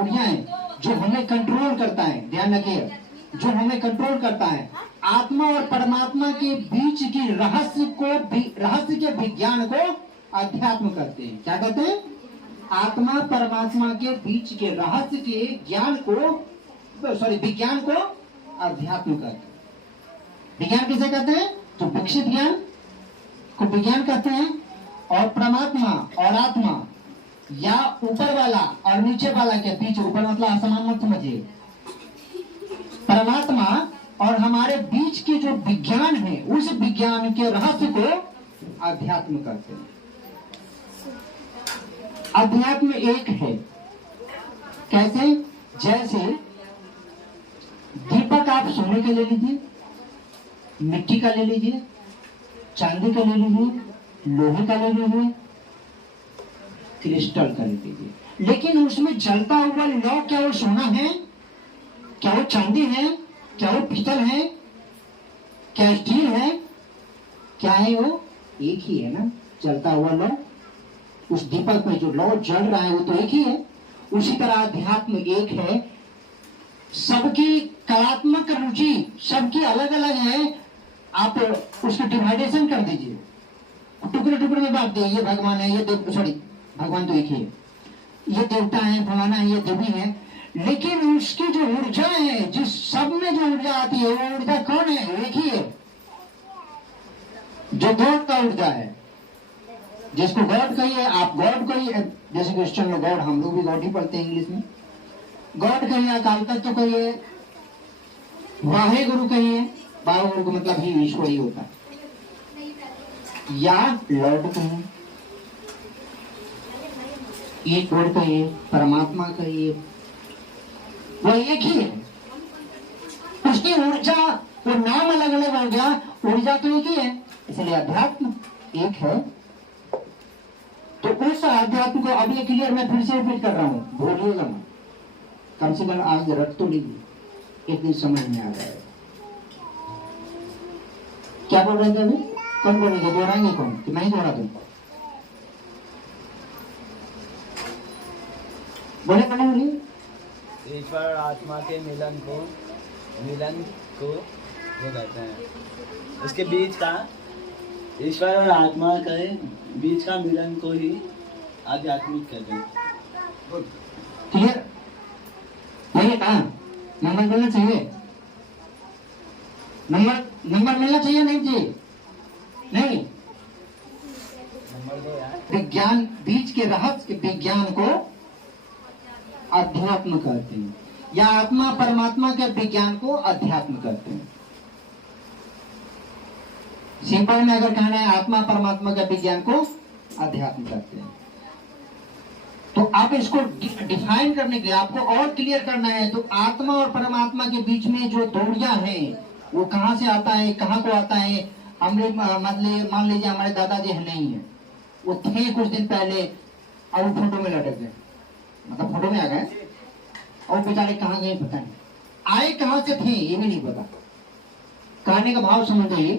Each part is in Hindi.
जो हमें कंट्रोल करता है, ध्यान रखिए, जो हमें कंट्रोल करता है। आत्मा और परमात्मा के बीच की रहस्य के विज्ञान को अध्यात्म कहते हैं। क्या कहते हैं? आत्मा परमात्मा के बीच के रहस्य के विज्ञान को अध्यात्म कहते हैं। विज्ञान किसे कहते हैं? तो विकसित ज्ञान को विज्ञान कहते हैं। और परमात्मा और आत्मा या ऊपर वाला और नीचे वाला के बीच, ऊपर मतलब असमान मत समझिए, परमात्मा और हमारे बीच के जो विज्ञान है, उस विज्ञान के रहस्य को अध्यात्म कहते हैं। अध्यात्म एक है। कैसे? जैसे दीपक आप सोने का ले लीजिए, मिट्टी का ले लीजिए, चांदी का ले लीजिए, लोहे का ले लीजिए, क्रिस्टल का ले लीजिए, लेकिन उसमें जलता हुआ लौ क्या वो सोना है? क्या वो चांदी है? क्या वो पीतल है? क्या स्टील है? क्या है वो? एक ही है ना, जलता हुआ लौ। उस दीपक में जो लौ जल रहा है वो तो एक ही है। उसी तरह अध्यात्म एक है। सबकी कलात्मक रुचि सबकी अलग अलग है। आप उसको डिवाइडेशन कर दीजिए, टुकड़े टुकड़े में बांट दिए, ये भगवान है, ये भगवान तो एक ही है, ये देवता है, फलाना है, ये देवी है, लेकिन उसकी जो ऊर्जा है, जिस सब में जो ऊर्जा आती है, वो ऊर्जा कौन है? एक ही है, जो गॉड का ऊर्जा है। जिसको गॉड कहिए, आप गॉड कहिए, जैसे क्रिश्चियन में गॉड, हम लोग भी गॉड ही पढ़ते हैं इंग्लिश में। गॉड कहिए, अकाल तत्व कहिए, वाहे गुरु कहिए, वाहे गुरु का मतलब ही ईश्वर ही होता है, या लॉर्ड कहिए, एक वर्ड कहिए, परमात्मा कहिए, वो एक ही है। उसकी ऊर्जा, वो नाम अलग अलग हो गया, ऊर्जा तो एक ही है, इसलिए अध्यात्म एक है। तो उस अध्यात्म को अब ये क्लियर, मैं फिर से रिपीट कर रहा हूं, भूलिएगा मत, कम से कम आज रख तो लीजिए, एक दिन समझ में आ जाएगा। क्या बोल रहे थे अभी? कौन बोलेंगे? दोहराएंगे कौन कि मैं ही दोहरा दूं? बोले कौन बोलिए? ईश्वर और आत्मा के मिलन को वो कहते हैं। उसके बीच का, ईश्वर और आत्मा के बीच का मिलन को ही आध्यात्मिक कहते हैं। क्लियर? नहीं कहा नंबर मिलना चाहिए, नंबर मिलना चाहिए, नहीं चाहिए? नहीं, नंबर 2 यार। विज्ञान बीच के रहस्य के विज्ञान को अध्यात्म कहते हैं, या आत्मा परमात्मा के विज्ञान को अध्यात्म कहते हैं। सिंपल में अगर कहना है, आत्मा परमात्मा के विज्ञान को अध्यात्म कहते हैं। तो आप इसको डिफाइन करने के लिए आपको और क्लियर करना है, तो आत्मा और परमात्मा के बीच में जो दूरियां हैं, वो कहां से आता है, कहां को आता है? हम लोग मान लीजिए हमारे दादाजी है, नहीं है, वो थे कुछ दिन पहले और वो फोटो में लटक गए, मतलब फोटो में आ गए, और बेचारे कहाँ गए पता नहीं, आए कहां से थे ये भी नहीं पता। कहने का भाव समझिए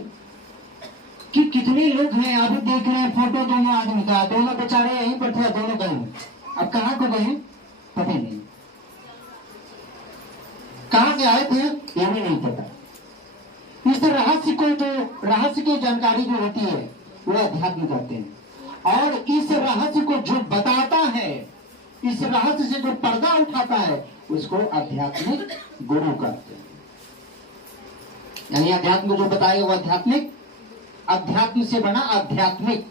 कि कितने लोग हैं, अभी देख रहे हैं फोटो दोनों आदमी का, दोनों बेचारे यहीं पर थे, दोनों गए, अब कहाँ को गए पता नहीं, कहां से आए थे ये भी नहीं पता। इस रहस्य को, तो रहस्य की जानकारी जो होती है वो अध्यात्म कहते हैं। और इस रहस्य को जो बताता है, इस रहस्य से जो पर्दा उठाता है, उसको आध्यात्मिक गुरु कहते हैं। यानी अध्यात्म को जो बताएगा वो आध्यात्मिक, अध्यात्म से बना आध्यात्मिक,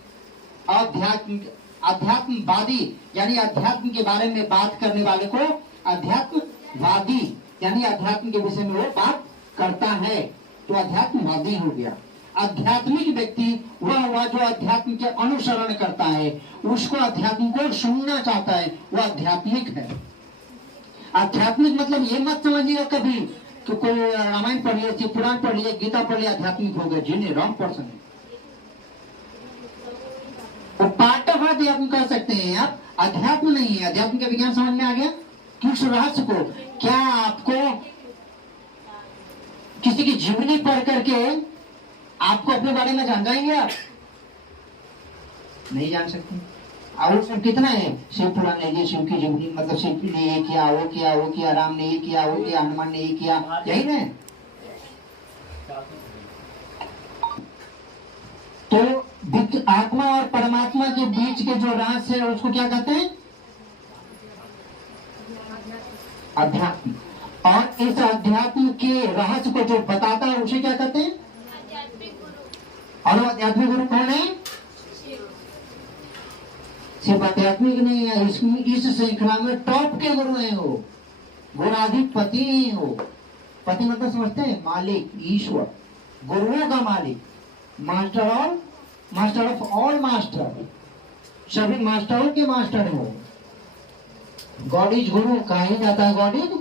अध्यात्मवादी, यानी अध्यात्म के बारे में बात करने वाले को अध्यात्मवादी, यानी अध्यात्म के विषय में वो बात करता है, तो अध्यात्मवादी हो गया। आध्यात्मिक व्यक्ति वह हुआ जो अध्यात्म के अनुसरण करता है, उसको अध्यात्म को सुनना चाहता है, वो आध्यात्मिक है। आध्यात्मिक मतलब ये मत समझिएगा कभी कि कोई रामायण पढ़ लिया, पुराण पढ़ लिया, गीता पढ़ लिया आध्यात्मिक हो गया, जिन्हें रॉन्ग पर्सन है। तो पार्ट ऑफ अध्यात्म कह सकते हैं आप, अध्यात्म नहीं है। अध्यात्म का विज्ञान समझ में आ गया? किस रहस्य को? क्या आपको किसी की जीवनी पढ़ करके आपको अपने बारे में जान जाएंगे? आप नहीं जान सकते। और वो सब कितना है? शिव पुराण लीजिए, शिव की जीवनी, मतलब शिव ने ये किया, वो किया, वो किया, राम ने ये किया, वो किया, हनुमान ने ये किया, यही ना? तो आत्मा और परमात्मा के बीच के जो रहस्य है उसको क्या कहते हैं? अध्यात्म। और इस अध्यात्म के रहस्य को जो बताता है उसे क्या कहते हैं? और आध्यात्मिक गुरु कौन है? सिर्फ आध्यात्मिक नहीं है, इस श्रृंखला में टॉप के गुरु हैं वो, गुणाधिपति हैं वो। पति मतलब समझते हैं? मालिक, ईश्वर, गुरुओं का मालिक, मास्टर ऑफ ऑल मास्टर, सभी मास्टरों के मास्टर है वो। गॉड इज गुरु, कहा ही जाता है गॉड इज